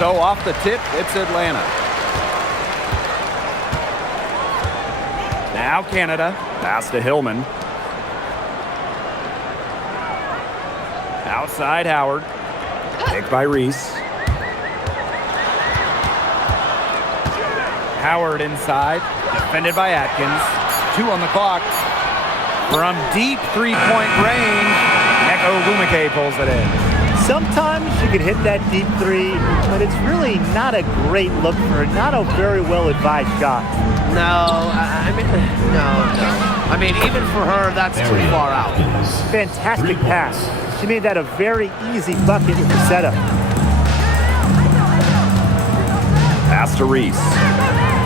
So off the tip, it's Atlanta. Now Canada. Pass to Hillman. Outside Howard. Picked by Reese. Howard inside. Defended by Atkins. 2 on the clock. From deep three-point range, Neko Ogumike pulls it in. Sometimes she can hit that deep three, but it's really not a great look for her. Not a very well-advised shot. No, I mean, even for her, that's too far out. Fantastic pass. She made that a very easy bucket with the setup. Pass to Reese.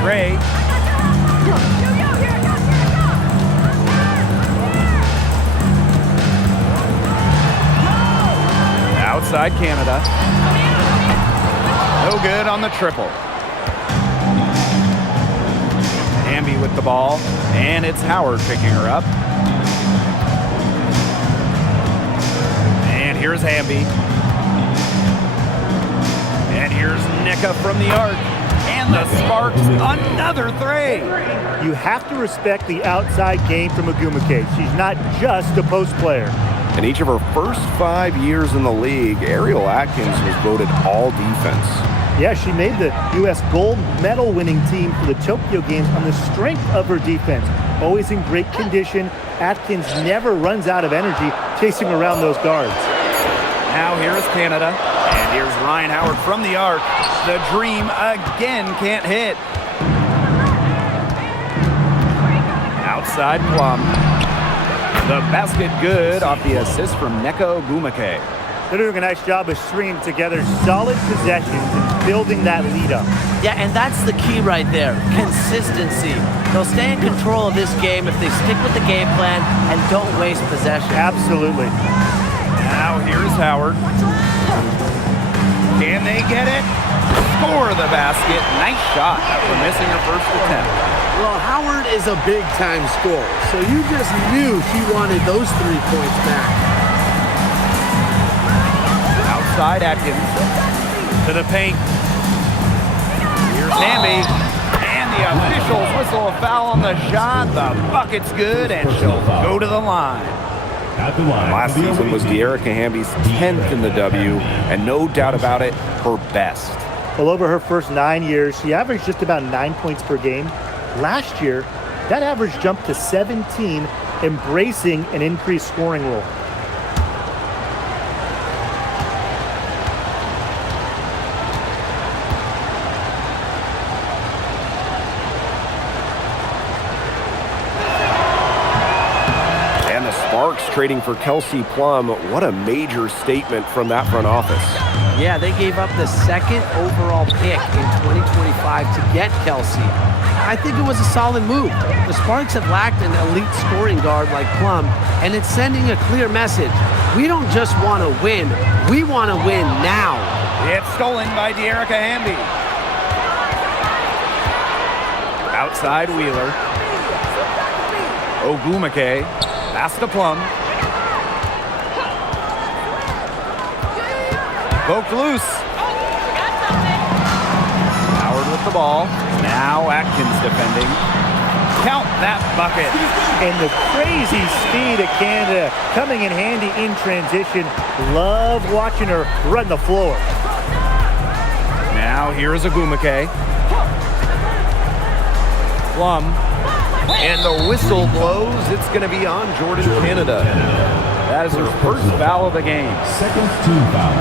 Gray. Outside Canada. No good on the triple. Hamby with the ball, and it's Howard picking her up. And here's Hamby. And here's Nika from the arc. And the Sparks, another three. You have to respect the outside game from Ogumike. She's not just a post player. In each of her first 5 years in the league, Ariel Atkins was voted all defense. Yeah, she made the U.S. gold medal winning team for the Tokyo Games on the strength of her defense. Always in great condition. Atkins never runs out of energy chasing around those guards. Now here's Canada, and here's Ryan Howard from the arc. The dream again can't hit. Outside Plum. The basket good off the assist from Neko Ogumike. They're doing a nice job of stringing together solid possessions and building that lead up. Yeah, and that's the key right there, consistency. They'll stay in control of this game if they stick with the game plan and don't waste possession. Absolutely. Now here's Howard. Can they get it? Score the basket. Nice shot after missing her first attempt. Well, Howard is a big-time scorer, so you just knew she wanted those 3 points back. Outside Atkins to the paint. Here's Hamby. And the officials whistle a foul on the shot. The bucket's good, and she'll go to the line. Last season was De'Erica Hamby's 10th in the W, and no doubt about it, her best. Well, over her first 9 years, she averaged just about 9 points per game. Last year, that average jumped to 17, embracing an increased scoring role. And the Sparks trading for Kelsey Plum. What a major statement from that front office. Yeah, they gave up the 2nd overall pick in 2025 to get Kelsey. I think it was a solid move. The Sparks have lacked an elite scoring guard like Plum, and it's sending a clear message. We don't just want to win, we want to win now. It's stolen by De'Erica Hamby. Outside Wheeler. Ogumike. Pass to Plum. Poked loose. Howard with the ball. Now Atkins defending. Count that bucket. And the crazy speed of Canada coming in handy in transition. Love watching her run the floor. Now here's Ogumike. Plum. And the whistle blows. It's going to be on Jordan Canada. That is her first foul of the game. Second team foul.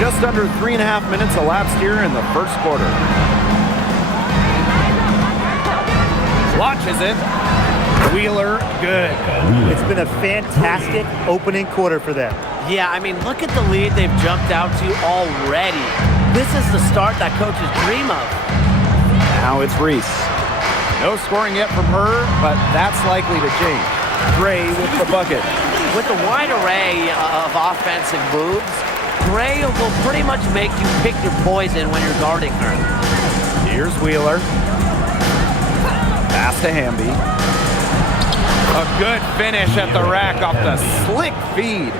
Just under 3.5 minutes elapsed here in the first quarter. Launches it. Wheeler, good. It's been a fantastic opening quarter for them. Yeah, I mean, look at the lead they've jumped out to already. This is the start that coaches dream of. Now it's Reese. No scoring yet from her, but that's likely to change. Gray with the bucket. With a wide array of offensive moves, Gray will pretty much make you pick your poison when you're guarding her. Here's Wheeler. Pass to Hamby. A good finish at the rack off the slick feed.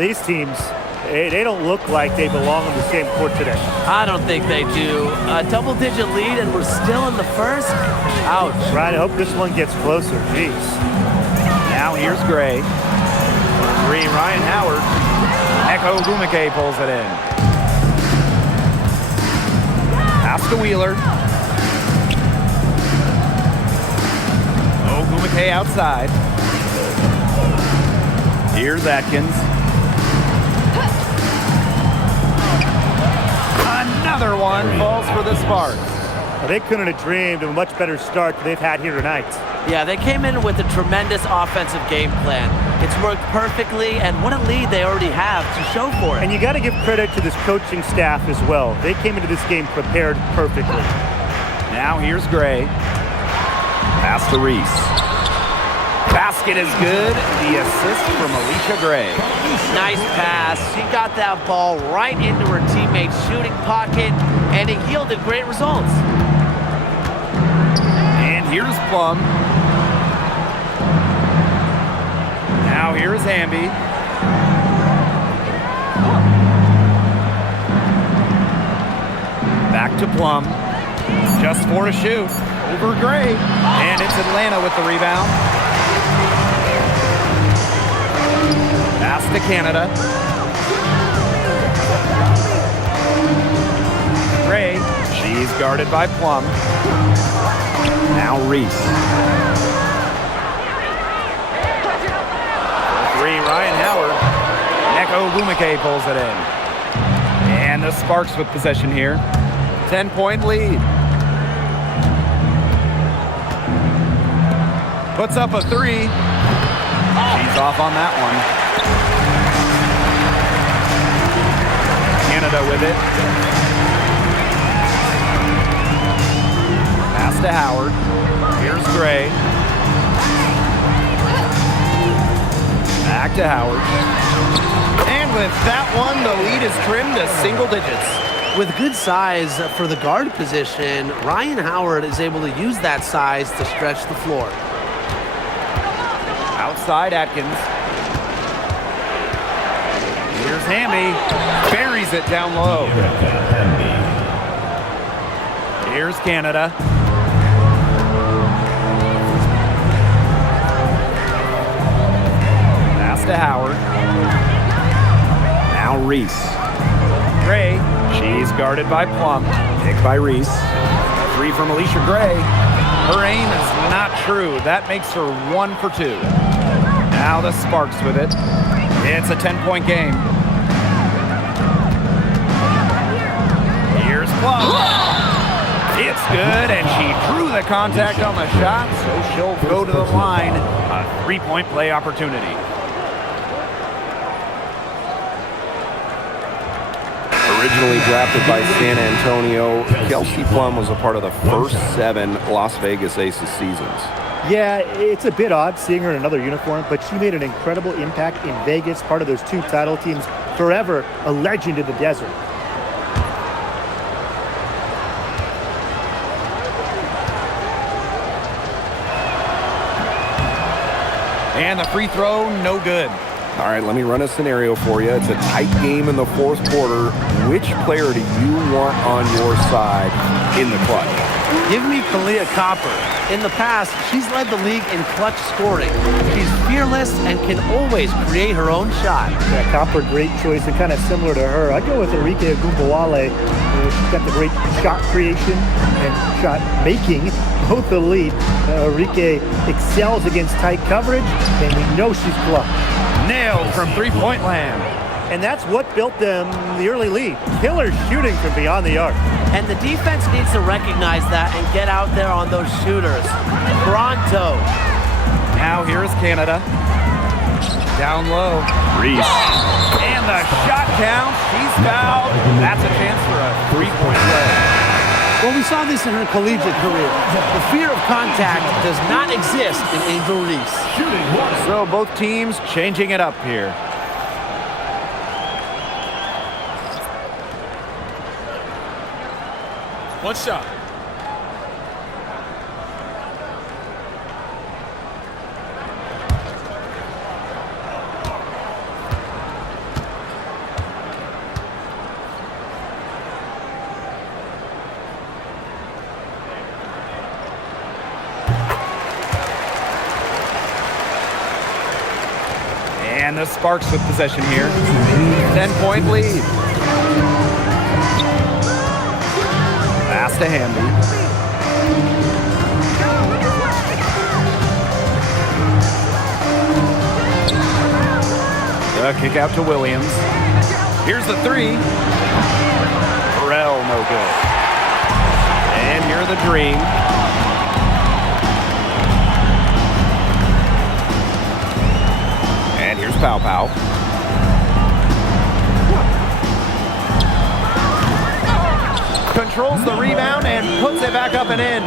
These teams, they don't look like they belong on the same court today. I don't think they do. A double-digit lead, and we're still in the first? Ouch. Ryan, I hope this one gets closer. Jeez. Now here's Gray. Three, Ryan Howard. Neko Gumake pulls it in. Pass to Wheeler. Gumake outside. Here's Atkins. Another one falls for the Sparks. Well, they couldn't have dreamed of a much better start than they've had here tonight. Yeah, they came in with a tremendous offensive game plan. It's worked perfectly, and what a lead they already have to show for it. And you got to give credit to this coaching staff as well. They came into this game prepared perfectly. Now here's Gray. Pass to Reese. Basket is good. The assist from Alicia Gray. Nice pass. She got that ball right into her teammate's shooting pocket, and it yielded great results. And here's Plum. Now here's Hamby. Back to Plum. Just 4 to shoot. Over Gray. And it's Atlanta with the rebound. Pass to Canada. Gray. She's guarded by Plum. Now Reese. Three, Ryan Howard. Neko Gumake pulls it in. And the Sparks with possession here. 10-point lead. Puts up a three. She's off on that one. Canada with it. Pass to Howard. Here's Gray. Back to Howard. And with that one, the lead is trimmed to single digits. With good size for the guard position, Ryan Howard is able to use that size to stretch the floor. Outside Atkins. Here's Hamby. Buries it down low. Here's Canada. Pass to Howard. Now Reese. Gray. She's guarded by Plum. Picked by Reese. Three from Alicia Gray. Her aim is not true. That makes her 1 for 2. Now the Sparks with it. It's a 10-point game. Here's Plum. It's good, and she drew the contact on the shot, so she'll go to the line. A 3-point play opportunity. Originally drafted by San Antonio, Kelsey Plum was a part of the first 7 Las Vegas Aces seasons. Yeah, it's a bit odd seeing her in another uniform, but she made an incredible impact in Vegas, part of those 2 title teams, forever a legend in the desert. And the free throw, no good. All right, let me run a scenario for you. It's a tight game in the 4th quarter. Which player do you want on your side in the clutch? Give me Kalia Copper. In the past, she's led the league in clutch scoring. She's fearless and can always create her own shot. Yeah, Copper, great choice, and kind of similar to her. I'd go with Enrique Agumbawale. She's got the great shot creation and shot making, both elite. Enrique excels against tight coverage, and we know she's clutch. Nailed from three-point land. And that's what built them the early lead. Killer shooting from beyond the arc. And the defense needs to recognize that and get out there on those shooters. Pronto. Now here's Canada. Down low. Reese. And the shot count. She's fouled. That's a chance for a 3-point play. Well, we saw this in her collegiate career. The fear of contact does not exist in Angel Reese. So both teams changing it up here. One shot. And the Sparks with possession here. 10-point lead. Pass to Hamby. The kick out to Williams. Here's the three. Burrell, no good. And here's the dream. And here's Pow Pow. Controls the rebound and puts it back up and in.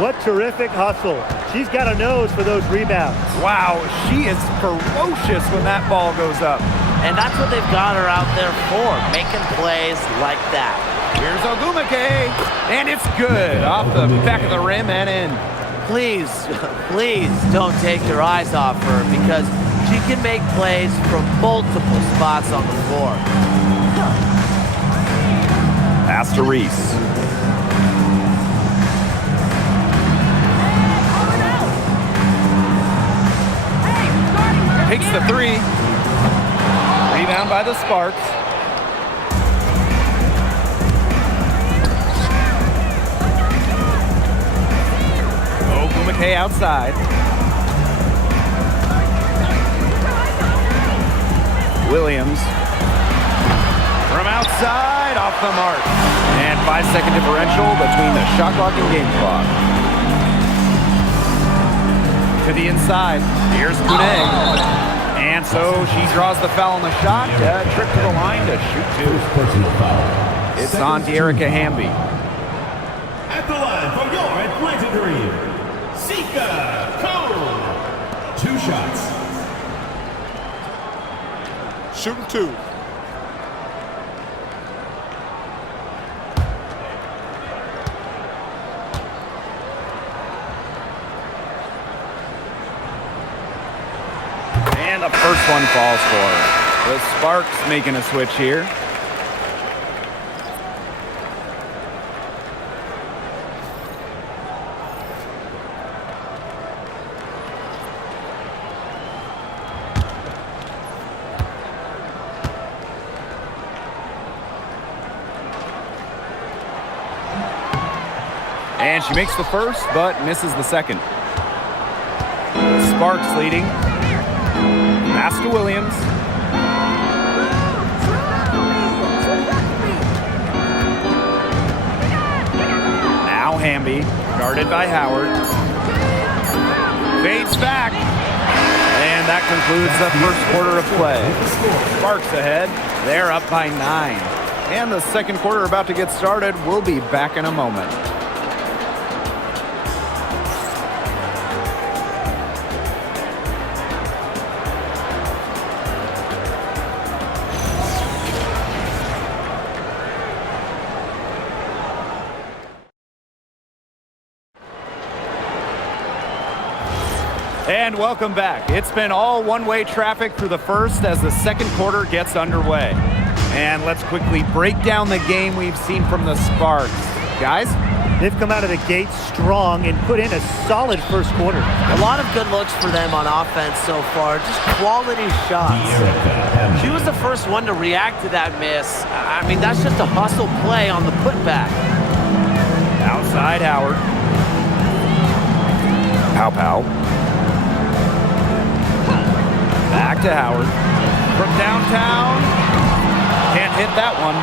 What terrific hustle. She's got a nose for those rebounds. Wow, she is ferocious when that ball goes up. And that's what they've got her out there for, making plays like that. Here's Ogumake, and it's good off the back of the rim and in. Please, please don't take your eyes off her because she can make plays from multiple spots on the floor. Pass to Reese. Takes the three. Rebound by the Sparks. Ogumake outside. Williams. From outside, off the mark. And 5-second differential between the shot clock and game clock. To the inside. Here's Kune. And so she draws the foul on the shot. Trip to the line to shoot two. Personal foul. It's on to Erica Hamby. At the line from your Atlanta Dream, Sika Cole. 2 shots. Shooting 2. And the first one falls for her. The Sparks making a switch here. And she makes the first, but misses the second. Sparks leading. Pass to Williams. Now Hamby, guarded by Howard. Fades back. And that concludes the first quarter of play. Sparks ahead. They're up by 9. And the second quarter about to get started. We'll be back in a moment. And welcome back. It's been all one-way traffic through the first as the second quarter gets underway. And let's quickly break down the game we've seen from the Sparks. Guys? They've come out of the gate strong and put in a solid first quarter. A lot of good looks for them on offense so far, just quality shots. She was the first one to react to that miss. I mean, that's just a hustle play on the putback. Outside Howard. Pow Pow. Back to Howard. From downtown. Can't hit that one.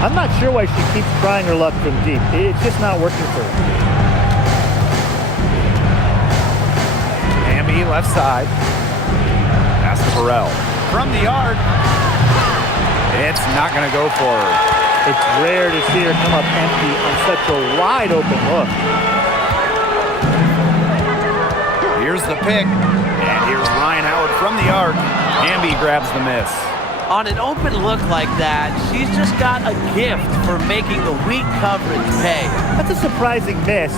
I'm not sure why she keeps trying her luck from deep. It's just not working for her. Hamby left side. Pass to Burrell. From the arc. It's not going to go for her. It's rare to see her come up empty on such a wide open look. Here's the pick. And here's Ryan Howard from the arc. Hamby grabs the miss. On an open look like that, she's just got a gift for making the weak coverage pay. That's a surprising miss.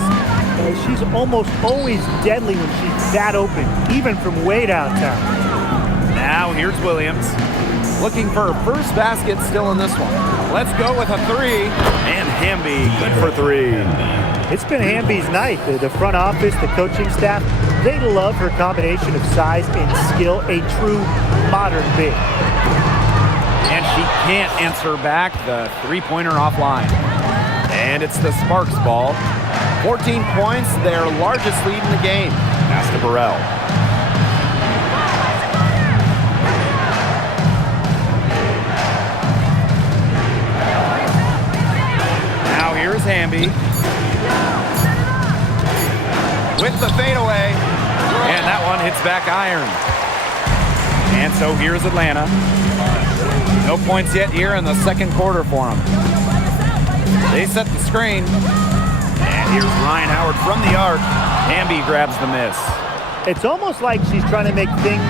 She's almost always deadly when she's that open, even from way downtown. Now here's Williams. Looking for her first basket still in this one. Let's go with a three. And Hamby, good for three. It's been Hamby's night. The front office, the coaching staff, they love her combination of size and skill, a true modern big. And she can't answer back the three-pointer offline. And it's the Sparks ball. 14 points, their largest lead in the game. Pass to Burrell. Now here's Hamby. With the fadeaway. And that one hits back iron. And so here's Atlanta. No points yet here in the second quarter for them. They set the screen. And here's Ryan Howard from the arc. Hamby grabs the miss. It's almost like she's trying to make things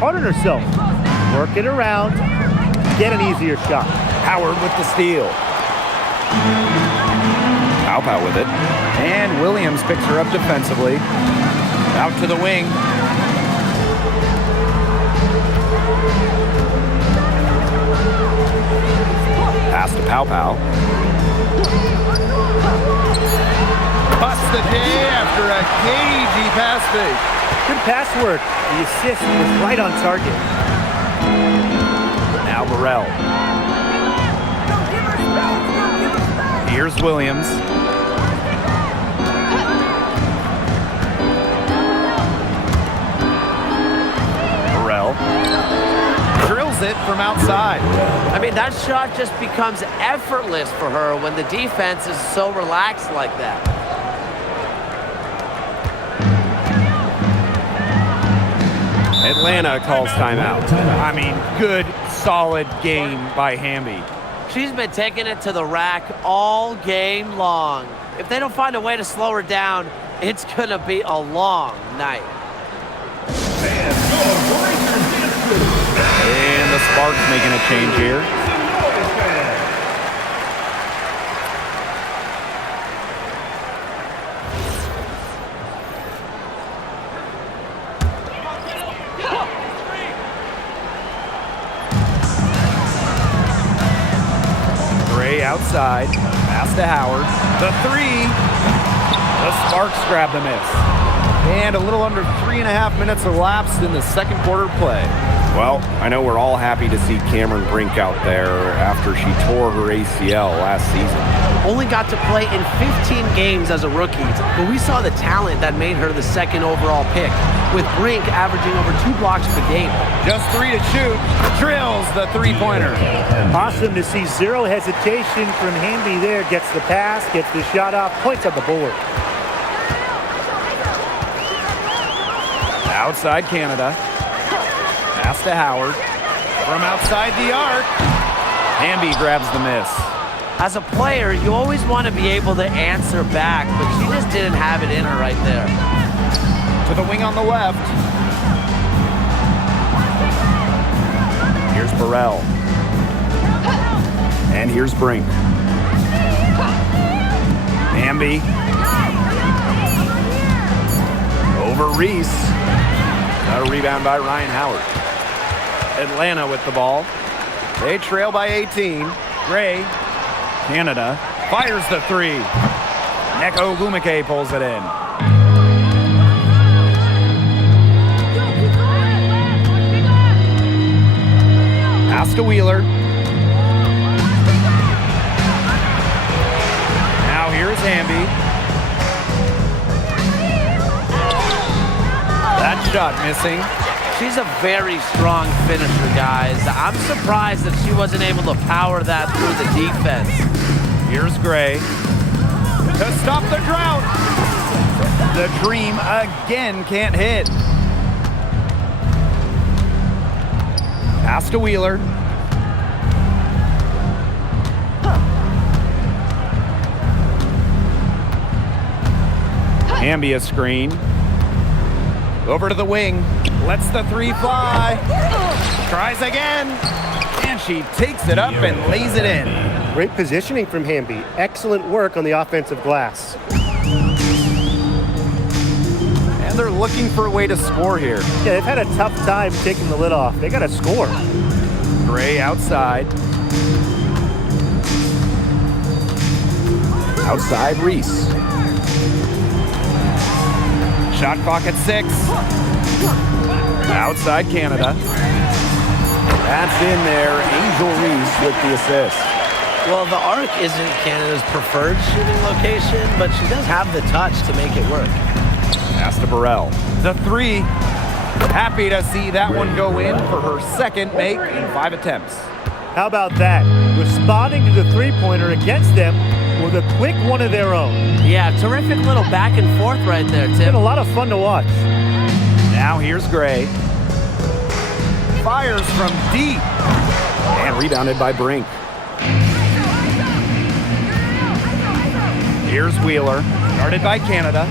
hard on herself. Work it around, get an easier shot. Howard with the steal. Pow with it. And Williams picks her up defensively. Out to the wing. Pass to Pow. Busts the day after a cagey pass fake. Good pass work. The assist was right on target. Now Burrell. Here's Williams. Burrell drills it from outside. I mean, that shot just becomes effortless for her when the defense is so relaxed like that. Atlanta calls timeout. I mean, good, solid game by Hamby. She's been taking it to the rack all game long. If they don't find a way to slow her down, it's going to be a long night. And the Sparks making a change here. Outside, pass to Howard. The three. The Sparks grab the miss. And a little under 3.5 minutes elapsed in the second quarter play. Well, I know we're all happy to see Cameron Brink out there after she tore her ACL last season. Only got to play in 15 games as a rookie, but we saw the talent that made her the second overall pick, with Brink averaging over 2 blocks per game. Just 3 to shoot. Drills the three-pointer. Awesome to see zero hesitation from Hamby there. Gets the pass, gets the shot off, points on the board. Outside Canada. Pass to Howard. From outside the arc. Hamby grabs the miss. As a player, you always want to be able to answer back, but she just didn't have it in her right there. To the wing on the left. Here's Burrell. And here's Brink. Hamby. Over Reese. Got a rebound by Ryan Howard. Atlanta with the ball. They trail by 18. Gray. Canada fires the three. Neko Gumake pulls it in. Pass to Wheeler. Now here's Hamby. That shot missing. She's a very strong finisher, guys. I'm surprised that she wasn't able to power that through the defense. Here's Gray. To stop the drought. The dream again can't hit. Pass to Wheeler. Hamby a screen. Over to the wing. Lets the three fly. Tries again. And she takes it up and lays it in. Great positioning from Hamby. Excellent work on the offensive glass. And they're looking for a way to score here. Yeah, they've had a tough time taking the lid off. They got to score. Gray outside. Outside Reese. Shot clock at 6. Outside Canada. That's in there. Angel Reese with the assist. Well, the arc isn't Canada's preferred shooting location, but she does have the touch to make it work. Pass to Burrell. The 3. Happy to see that one go in for her second make in 5 attempts. How about that? Responding to the three-pointer against them with a quick one of their own. Yeah, terrific little back and forth right there, Been Tim. a lot of fun to watch. Now here's Gray. Fires from deep. And rebounded by Brink. Here's Wheeler. Guarded by Canada.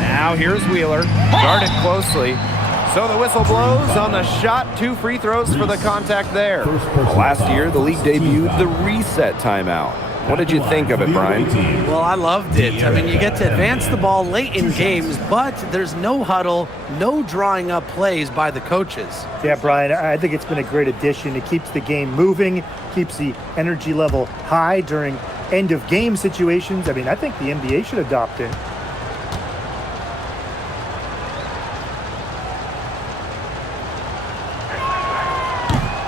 Now here's Wheeler. Guarded closely. So the whistle blows on the shot. 2 free throws for the contact there. Last year, the league debuted the reset timeout. What did you think of it, Brian? Well, I loved it. I mean, you get to advance the ball late in games, but there's no huddle, no drawing up plays by the coaches. Yeah, Brian, I think it's been a great addition. It keeps the game moving, keeps the energy level high during end-of-game situations. I mean, I think the NBA should adopt it.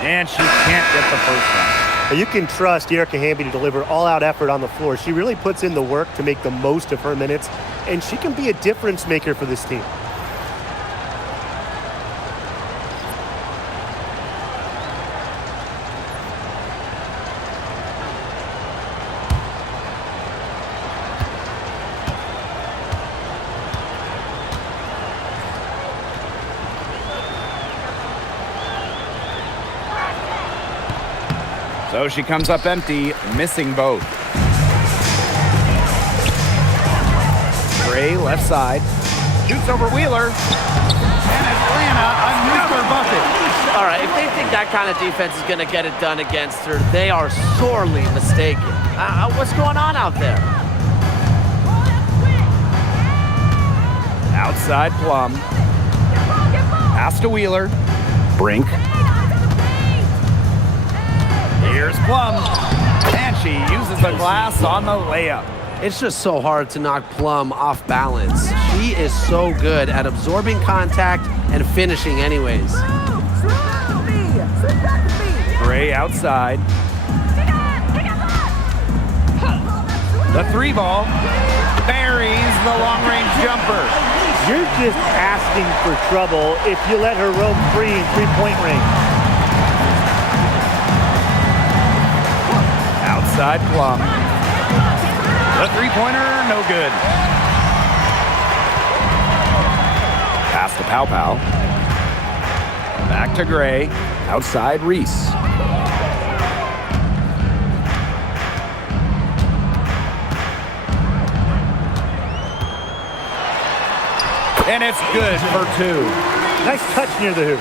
And she can't get the first one. You can trust Erica Hamby to deliver all-out effort on the floor. She really puts in the work to make the most of her minutes, and she can be a difference maker for this team. So she comes up empty, missing both. Gray left side. Shoots over Wheeler. And Atlanta, another bucket. All right, if they think that kind of defense is going to get it done against her, they are sorely mistaken. What's going on out there? Outside Plum. Pass to Wheeler. Brink. Here's Plum. And she uses the glass on the layup. It's just so hard to knock Plum off balance. She is so good at absorbing contact and finishing anyways. Gray outside. The 3 ball. Buries the long-range jumper. You're just asking for trouble if you let her roam free in three-point range. Outside Plum. The 3-pointer, no good. Pass to Pow Pow. Back to Gray. Outside Reese. And it's good for 2. Nice touch near the hoop.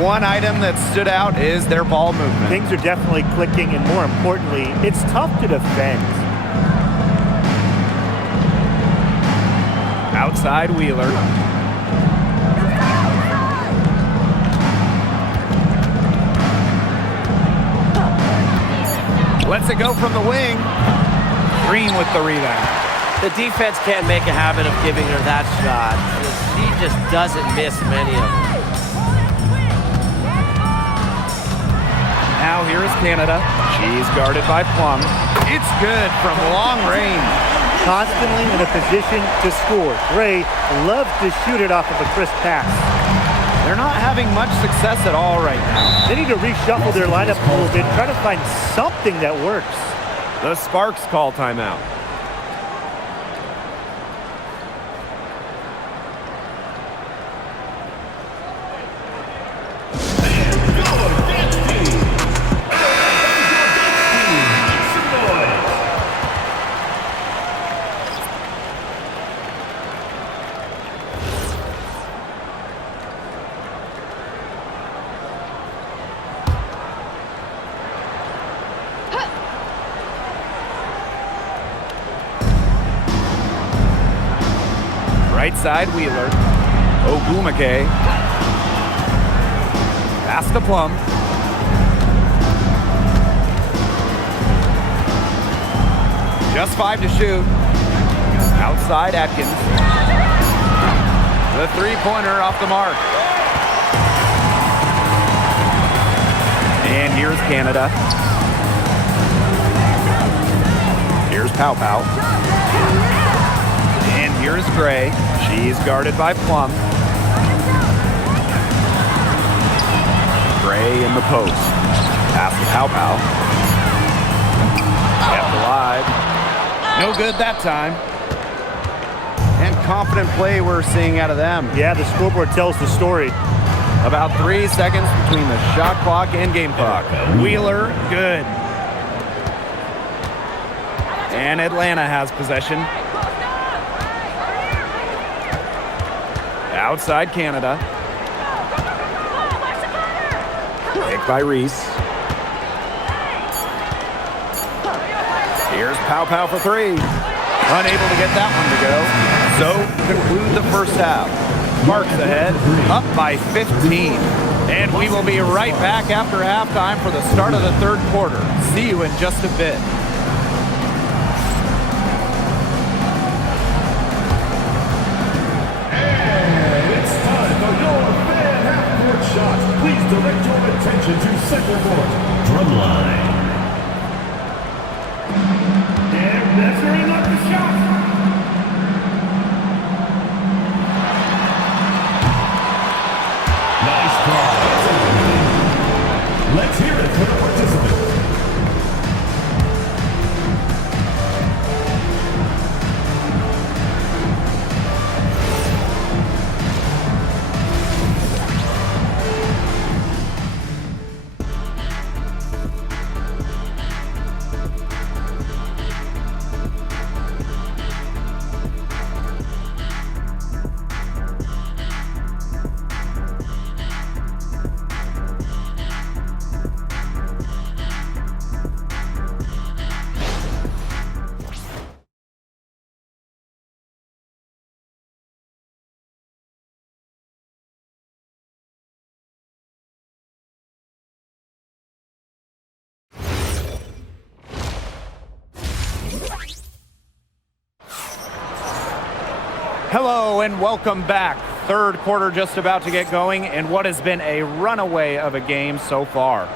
One item that stood out is their ball movement. Things are definitely clicking, and more importantly, it's tough to defend. Outside Wheeler. Lets it go from the wing. Green with the rebound. The defense can't make a habit of giving her that shot. She just doesn't miss many of them. Now here is Canada. She's guarded by Plum. It's good from long range. Constantly in a position to score. Gray loves to shoot it off of a crisp pass. They're not having much success at all right now. They need to reshuffle their lineup a little bit, try to find something that works. The Sparks call timeout. Right side Wheeler. Ogumake Pass to Plum. Just 5 to shoot. Outside Atkins. The three-pointer off the mark. And here's Canada. Here's Pow Pow. And here's Gray. She's guarded by Plum. Gray in the post. Pass to Pow Pow. Kept alive. No good that time. And confident play we're seeing out of them. Yeah, the scoreboard tells the story. About 3 seconds between the shot clock and game clock. Wheeler, good. And Atlanta has possession. Outside Canada. Picked by Reese. Here's Pow Pow for three. Unable to get that one to go. So conclude the first half. Sparks ahead, up by 15. And we will be right back after halftime for the start of the third quarter. See you in just a bit. And it's time for your fan half-court shots. Please direct your attention to center court. Drumline. And that's where he knocked the shot. Nice pass. Let's hear it for the participants. Hello and welcome back. Third quarter just about to get going, and what has been a runaway of a game so far.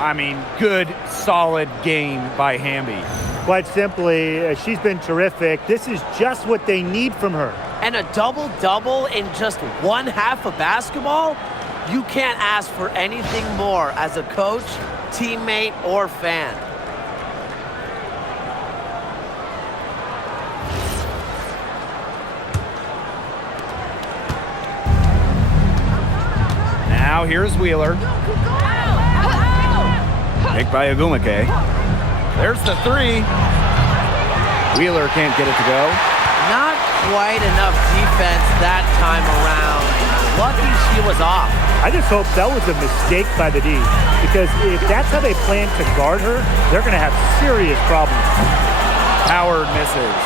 I mean, good, solid game by Hamby. Quite simply, she's been terrific. This is just what they need from her. And a double-double in just one half of basketball? You can't ask for anything more as a coach, teammate, or fan. Now here's Wheeler. Picked by Agumake. There's the three. Wheeler can't get it to go. Not quite enough defense that time around. Lucky she was off. I just hope that was a mistake by the D, because if that's how they plan to guard her, they're going to have serious problems. Howard misses.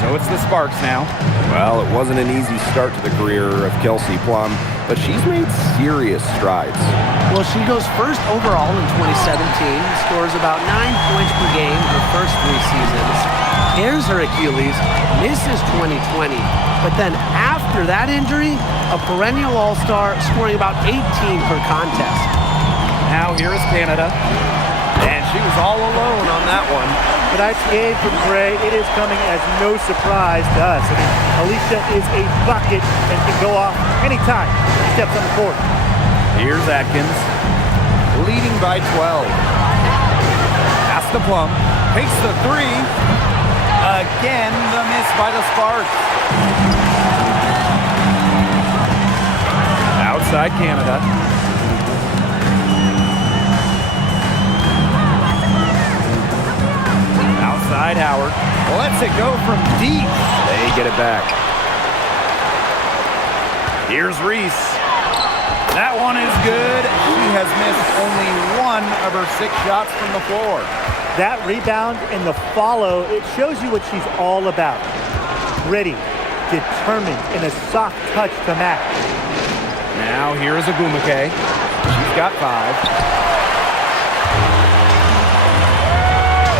So it's the Sparks now. Well, it wasn't an easy start to the career of Kelsey Plum, but she's made serious strides. Well, she goes first overall in 2017, scores about 9 points per game her first 3 seasons. Tears her Achilles, misses 2020, but then after that injury, a perennial all-star, scoring about 18 per contest. Now here is Canada, and she was all alone on that one. Tonight's game from Gray, it is coming as no surprise to us. I mean, Alicia is a bucket and can go off anytime she steps on the court. Here's Atkins, leading by 12. Pass to Plum, takes the three. Again, the miss by the Sparks. Outside Canada. Outside Howard. Lets it go from deep. They get it back. Here's Reese. That one is good. She has missed only 1 of her 6 shots from the floor. That rebound and the follow, it shows you what she's all about. Gritty, determined, and a soft touch to match. Now here's Agumake. got 5.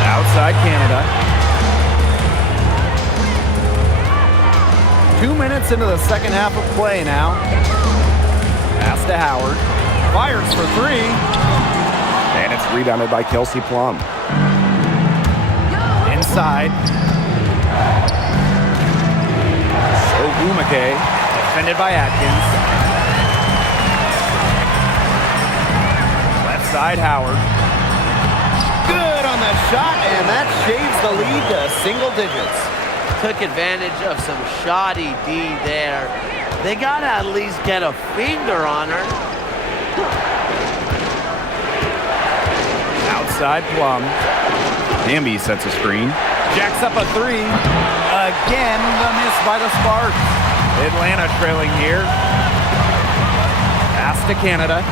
Outside Canada. 2 minutes into the second half of play now. Pass to Howard. Fires for 3. And it's rebounded by Kelsey Plum. Inside. Ogumake, defended by Atkins. Left side, Howard. Good on the shot, and that shaves the lead to single digits. Took advantage of some shoddy D there. They got to at least get a finger on her. Outside Plum. Hamby sets a screen. Jacks up a 3. Again, the miss by the Sparks. Atlanta trailing here. Pass to Canada.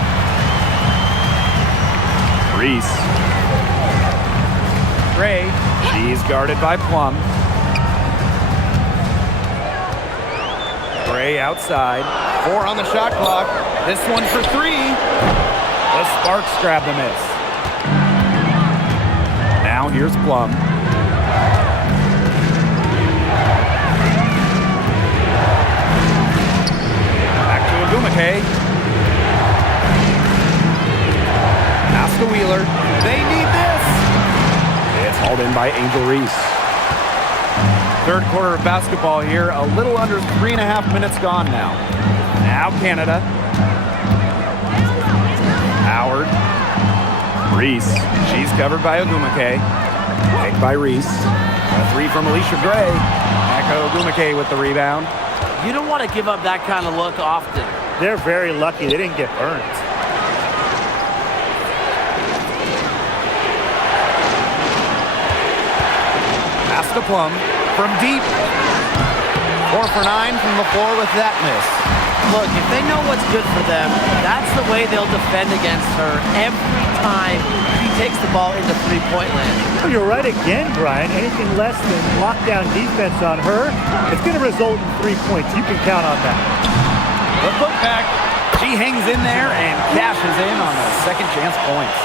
Reese. Gray. She's guarded by Plum. Gray outside. 4 on the shot clock. This one for 3. The Sparks grab the miss. Now here's Plum. Back to Ogumake. Pass to Wheeler. They need this. It's hauled in by Angel Reese. Third quarter of basketball here. A little under 3.5 minutes gone now. Now Canada. Howard. Reese. She's covered by Ogumake. Taken by Reese. A 3 from Alicia Gray. Echo Ogumake with the rebound. You don't want to give up that kind of look often. They're very lucky they didn't get burned. Pass to Plum from deep. 4 for 9 from the floor with that miss. Look, if they know what's good for them, that's the way they'll defend against her every time she takes the ball into three-point land. Oh, you're right again, Brian. Anything less than lockdown defense on her, it's going to result in 3 points. You can count on that. The putback. She hangs in there and cashes in on the second chance points.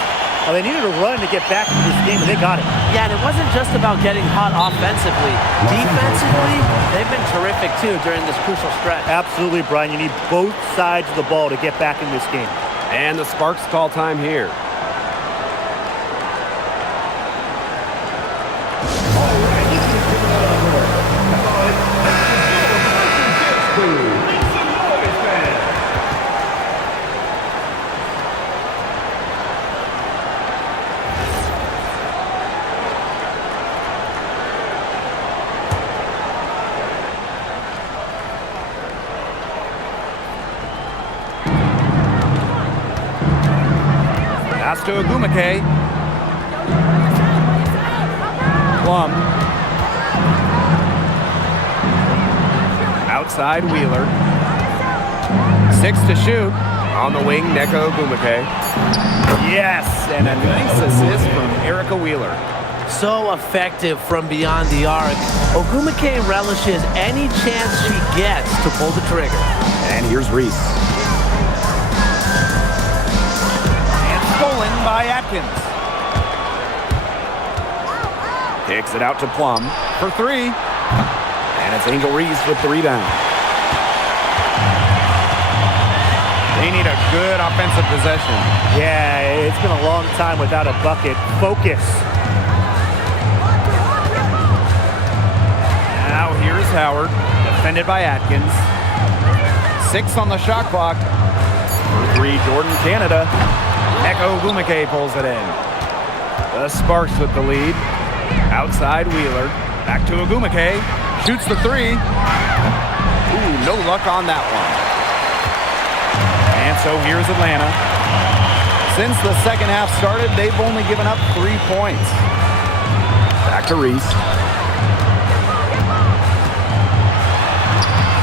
Well, they needed a run to get back into this game, and they got it. Yeah, and it wasn't just about getting hot offensively. Defensively, they've been terrific, too, during this crucial stretch. Absolutely, Brian. You need both sides of the ball to get back in this game. And the Sparks call time here. Pass to Ogumake. Plum. Outside Wheeler. 6 to shoot. On the wing, Neko Ogumake. Yes, and a nice assist from Erica Wheeler. So effective from beyond the arc. Ogumake relishes any chance she gets to pull the trigger. And here's Reese. Stolen by Atkins. Kicks it out to Plum. For 3. And it's Angel Reese with the rebound. They need a good offensive possession. Yeah, it's been a long time without a bucket. Focus. Now here's Howard, defended by Atkins. 6 on the shot clock. For 3, Jordan Canada. Echo Ogumake pulls it in. The Sparks with the lead. Outside Wheeler. Back to Ogumake. Shoots the 3. Ooh, no luck on that one. And so here's Atlanta. Since the second half started, they've only given up 3 points. Back to Reese.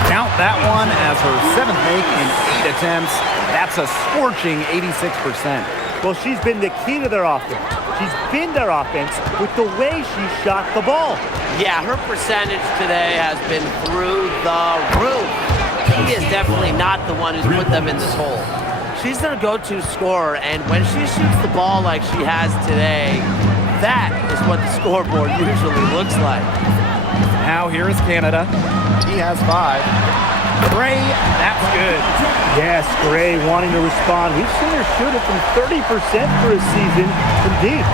Count that one as her 7th make in 8 attempts. That's a scorching 86%. Well, she's been the key to their offense. She's been their offense with the way she shot the ball. Yeah, her percentage today has been through the roof. He is definitely not the one who's put them in this hole. She's their go-to scorer, and when she shoots the ball like she has today, that is what the scoreboard usually looks like. Now here is Canada. He has 5. Gray, that's good. Yes, Gray wanting to respond. We've seen her shoot it from 30% for a season from deep.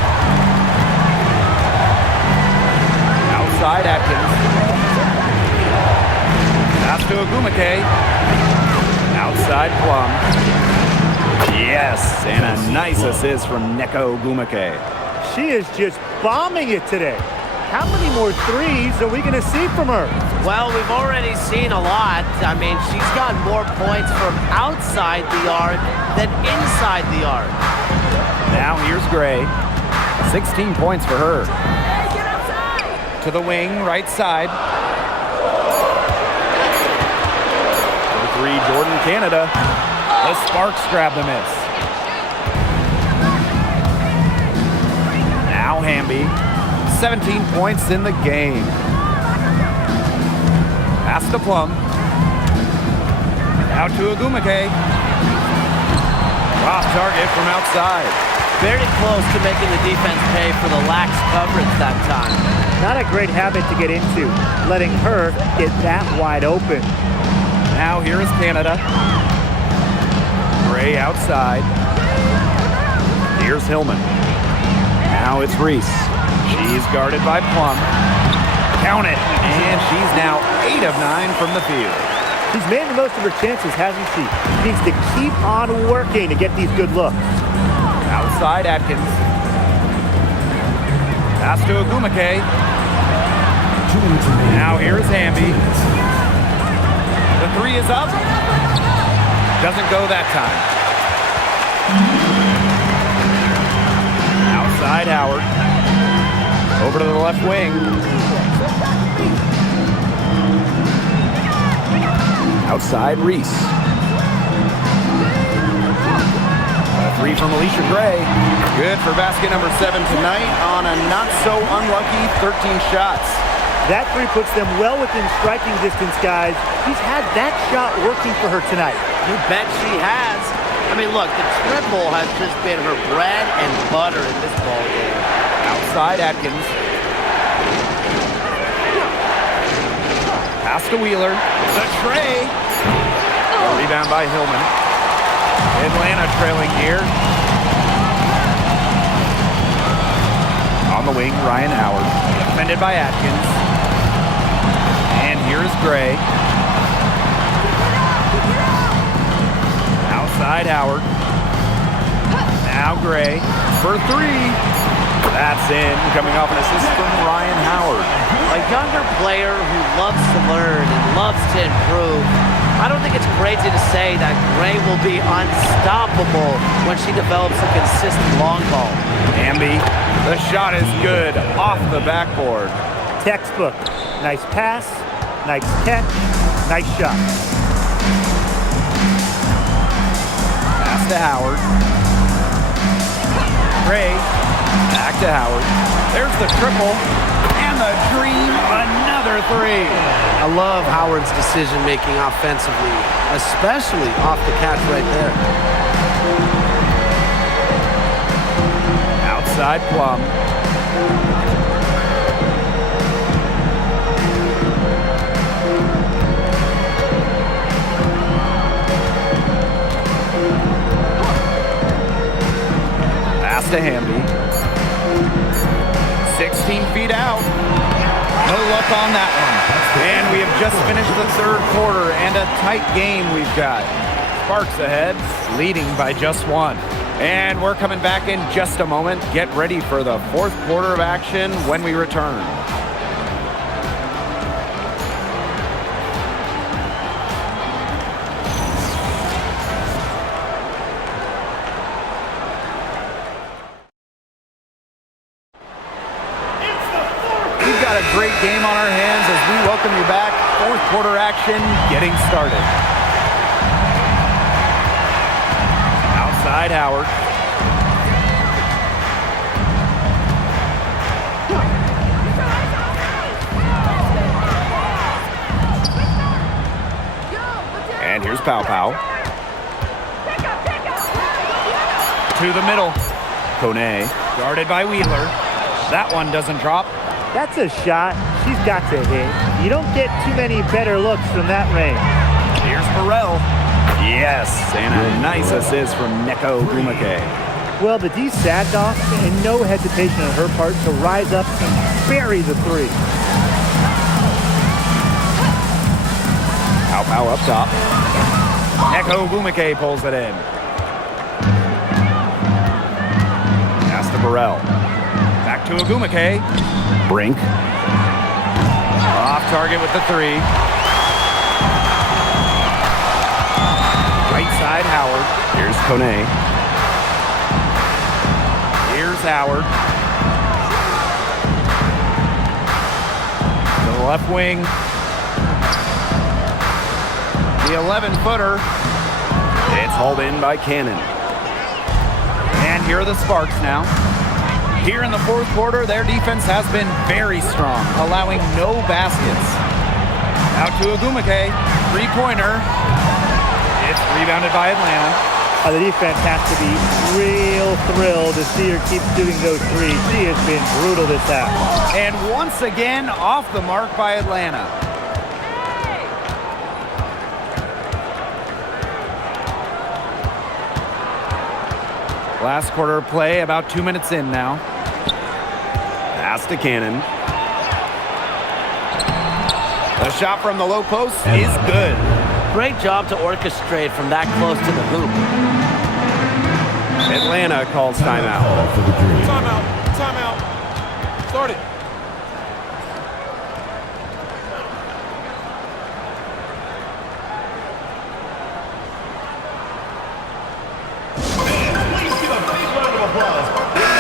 Outside Atkins. Pass to Agumake. Outside Plum. Yes, and a nice assist from Neko Agumake. She is just bombing it today. How many more threes are we going to see from her? Well, we've already seen a lot. I mean, she's got more points from outside the arc than inside the arc. Now here's Gray. 16 points for her. To the wing, right side. For 3, Jordan Canada. The Sparks grab the miss. Now Hamby. 17 points in the game. Pass to Plum. Out to Agumake. Off target from outside. Very close to making the defense pay for the lax coverage that time. Not a great habit to get into, letting her get that wide open. Now here is Canada. Gray outside. Here's Hillman. Now it's Reese. She's guarded by Plum. Count it. And she's now 8 of 9 from the field. She's made the most of her chances, hasn't she? She needs to keep on working to get these good looks. Outside Atkins. Pass to Agumake. Now here's Hamby. The 3 is up. Doesn't go that time. Outside Howard. Over to the left wing. Outside Reese. A 3 from Alicia Gray. Good for basket number 7 tonight on a not-so-unlucky 13 shots. That 3 puts them well within striking distance, guys. She's had that shot working for her tonight. You bet she has. I mean, look, the triple has just been her bread and butter in this ball game. Outside Atkins. Pass to Wheeler. The tray. Rebound by Hillman. Atlanta trailing here. On the wing, Ryan Howard. Defended by Atkins. And here's Gray. Outside Howard. Now Gray for 3. That's in, coming off an assist from Ryan Howard. A younger player who loves to learn and loves to improve. I don't think it's crazy to say that Gray will be unstoppable when she develops a consistent long ball. Hamby, the shot is good off the backboard. Textbook. Nice pass, nice catch, nice shot. Pass to Howard. Gray, back to Howard. There's the triple, and the dream, another 3. I love Howard's decision-making offensively, especially off the catch right there. Outside Plum. Pass to Hamby. 16 feet out. No luck on that one. And we have just finished the 3rd quarter and a tight game we've got. Sparks ahead, leading by just 1. And we're coming back in just a moment. Get ready for the 4th quarter of action when we return. We've got a great game on our hands as we welcome you back. 4th quarter action getting started. Outside Howard. And here's Pow Pow. To the middle. Kone. Guarded by Wheeler. That one doesn't drop. That's a shot she's got to hit. You don't get too many better looks from that range. Here's Burrell. Yes, and a nice assist from Neko Gumake. Well, the D sagged off, and no hesitation on her part to rise up and bury the three. Pow up top. Neko Gumake pulls it in. Pass to Burrell. Back to Agumake. Brink. Off target with the three. Right side, Howard. Here's Kone. Here's Howard. To the left wing. The 11-footer. It's hauled in by Cannon. And here are the Sparks now. Here in the fourth quarter, their defense has been very strong, allowing no baskets. Out to Agumake. Three-pointer. It's rebounded by Atlanta. The defense has to be real thrilled to see her keep shooting those threes. She has been brutal this half. And once again, off the mark by Atlanta. Last quarter play, about 2 minutes in now. Pass to Cannon. The shot from the low post is good. Great job to orchestrate from that close to the hoop. Atlanta calls timeout. Timeout. Start it. Please give a big round of applause for the team.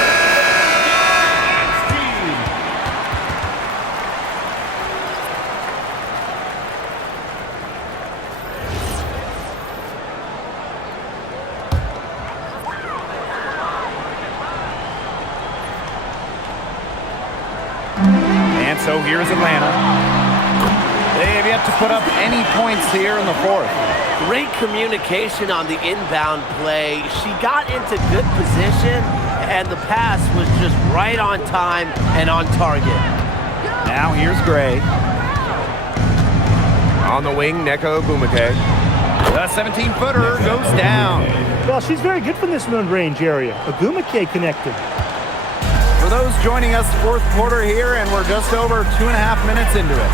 And so here's Atlanta. They have yet to put up any points here in the fourth. Great communication on the inbound play. She got into good position, and the pass was just right on time and on target. Now here's Gray. On the wing, Neko Gumake. The 17-footer goes down. Well, she's very good from this mid-range area. Agumake connected. For those joining us, fourth quarter here, and we're just over 2.5 minutes into it.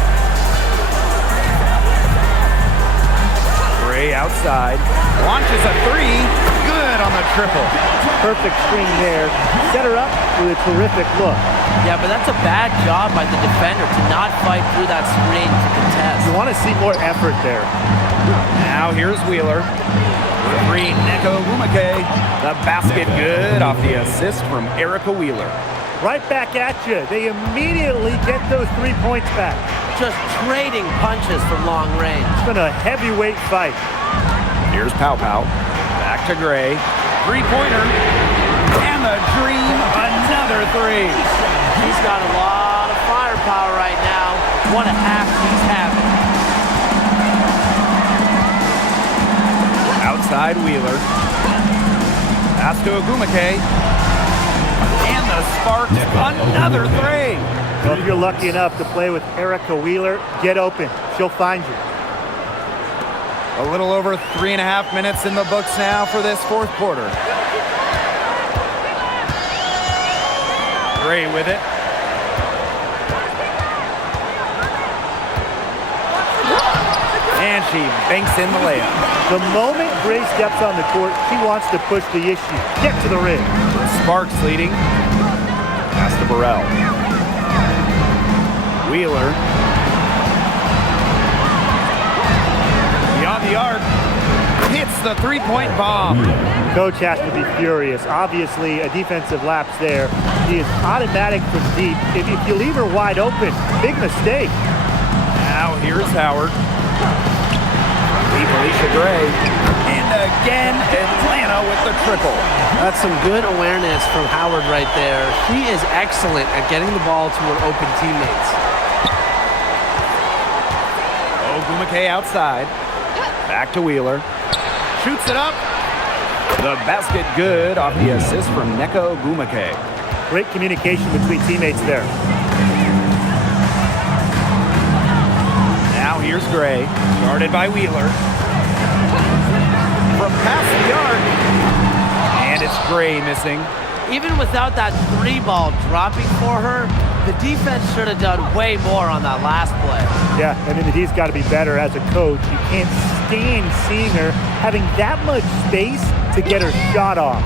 Gray outside, launches a three, good on the triple. Perfect screen there. Set her up with a terrific look. Yeah, but that's a bad job by the defender to not fight through that screen to contest. You want to see more effort there. Now here's Wheeler. Referee Neko Gumake. The basket good off the assist from Erica Wheeler. Right back at you. They immediately get those 3 points back. Just trading punches from long range. It's been a heavyweight fight. Here's Pow. Back to Gray. Three-pointer. And the dream, another three. He's got a lot of firepower right now. What a half he's having. Outside Wheeler. Pass to Agumake. And the Sparks, another three. Well, if you're lucky enough to play with Erica Wheeler, get open. She'll find you. A little over 3.5 minutes in the books now for this fourth quarter. Gray with it. And she banks in the layup. The moment Gray steps on the court, she wants to push the issue. Get to the rim. Sparks leading. Pass to Burrell. Wheeler. Beyond the arc. Hits the three-point bomb. Coach has to be furious. Obviously, a defensive lapse there. She is automatic from deep. If you leave her wide open, big mistake. Now here's Howard. Alicia Gray. And again, Atlanta with the triple. That's some good awareness from Howard right there. She is excellent at getting the ball to her open teammates. Ogumake outside. Back to Wheeler. Shoots it up. The basket good off the assist from Neko Gumake. Great communication between teammates there. Now here's Gray, guarded by Wheeler. From past the arc, and it's Gray missing. Even without that 3-ball dropping for her, the defense should have done way more on that last play. Yeah, I mean, he's got to be better as a coach. You can't stand seeing her having that much space to get her shot off.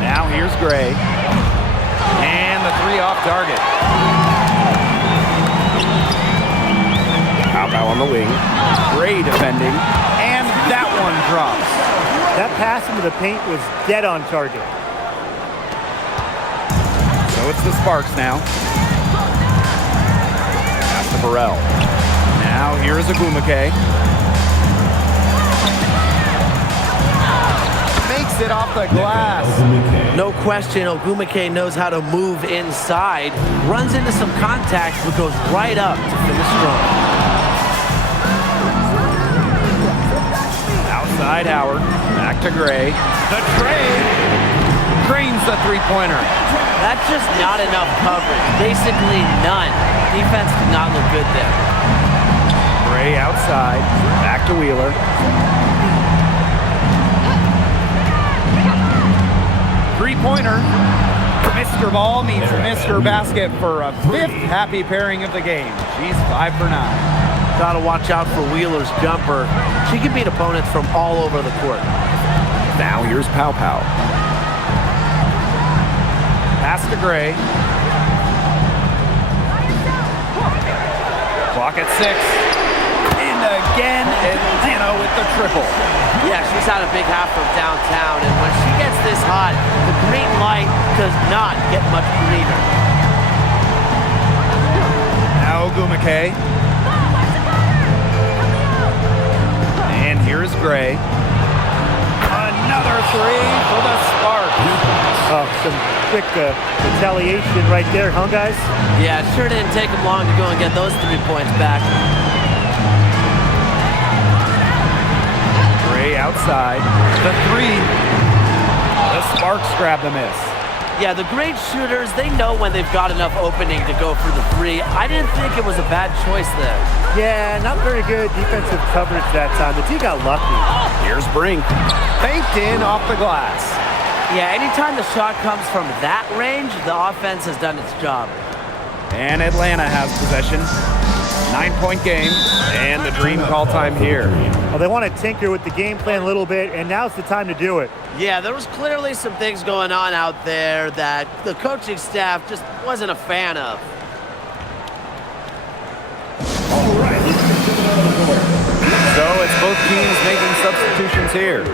Now here's Gray. And the 3 off target. Pow on the wing. Gray defending. And that one drops. That pass into the paint was dead on target. So it's the Sparks now. Pass to Burrell. Now here's Agumake. Makes it off the glass. No question, Ogumake knows how to move inside, runs into some contact, but goes right up to finish strong. Outside Howard. Back to Gray. The trade. Drains the 3-pointer. That's just not enough coverage. Basically none. Defense did not look good there. Gray outside. Back to Wheeler. Three-pointer. Mr. Ball meets Mr. Basket for a 5th happy pairing of the game. She's 5 for 9. Gotta watch out for Wheeler's jumper. She can beat opponents from all over the court. Now here's Pow. Pass to Gray. Clock at 6. And again, Atlanta with the triple. Yeah, she's had a big half from downtown, and when she gets this hot, the green light does not get much greener. Now Gumake. And here's Gray. Another 3 for the Sparks. Oh, some quick retaliation right there, huh, guys? Yeah, it sure didn't take them long to go and get those 3 points back. Gray outside. The 3. The Sparks grab the miss. Yeah, the great shooters, they know when they've got enough opening to go for the 3. I didn't think it was a bad choice there. Yeah, not very good defensive coverage that time. The team got lucky. Here's Brink. Banked in off the glass. Yeah, anytime the shot comes from that range, the offense has done its job. And Atlanta has possession. 9-point game. And the dream call time here. Well, they want to tinker with the game plan a little bit, and now's the time to do it. Yeah, there was clearly some things going on out there that the coaching staff just wasn't a fan of. So it's both teams making substitutions here.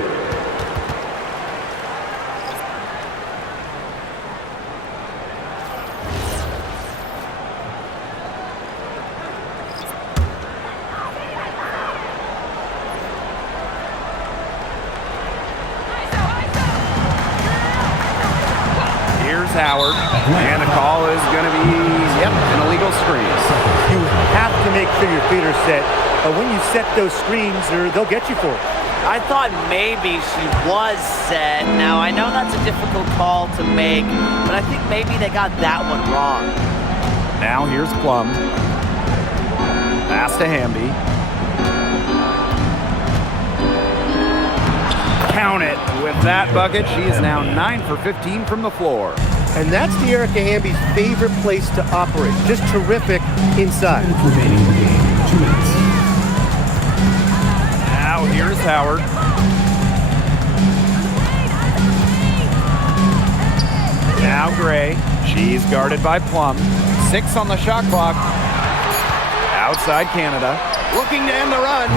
Here's Howard, and the call is going to be, an illegal screen. You have to make sure your feet are set. But when you set those screens, they'll get you for it. I thought maybe she was set. Now, I know that's a difficult call to make, but I think maybe they got that one wrong. Now here's Plum. Pass to Hamby. Count it. With that bucket, she is now 9 for 15 from the floor. And that's the Erica Hamby's favorite place to operate. Just terrific inside. Remaining in the game, 2 minutes. Now here's Howard. Now Gray. She's guarded by Plum. 6 on the shot clock. Outside Canada. Looking to end the run.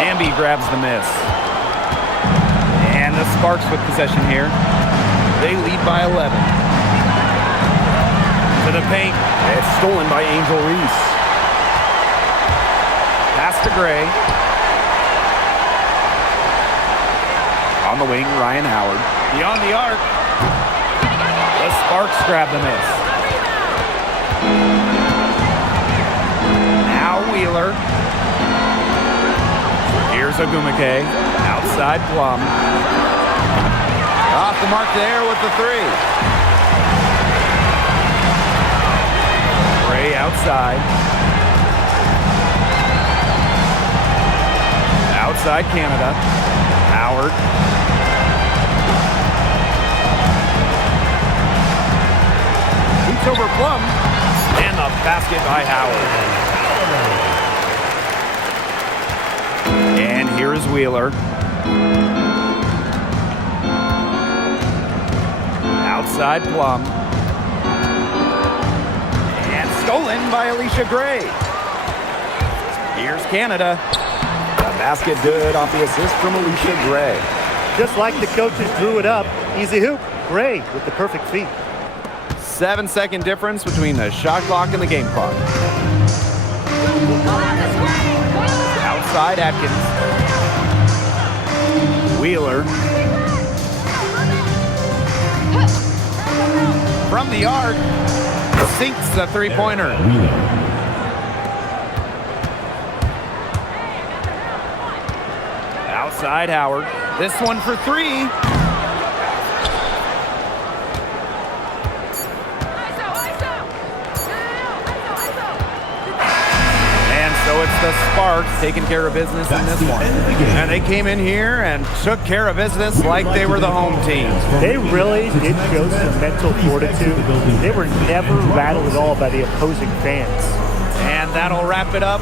Hamby grabs the miss. And the Sparks with possession here. They lead by 11. To the paint. It's stolen by Angel Reese. Pass to Gray. On the wing, Ryan Howard. Beyond the arc. The Sparks grab the miss. Now Wheeler. Here's Agumake. Outside Plum. Off the mark there with the three. Gray outside. Outside Canada. Howard. Shoots over Plum. And the basket by Howard. And here's Wheeler. Outside Plum. And stolen by Alicia Gray. Here's Canada. The basket good off the assist from Alicia Gray. Just like the coaches drew it up, easy hoop. Gray with the perfect feet. 7-second difference between the shot clock and the game clock. Outside Atkins. Wheeler. From the arc. Sinks the three-pointer. Outside Howard. This one for three. So it's the Sparks taking care of business in this one. And they came in here and took care of business like they were the home team. They really did show some mental fortitude. They were never rattled at all by the opposing fans. And that'll wrap it up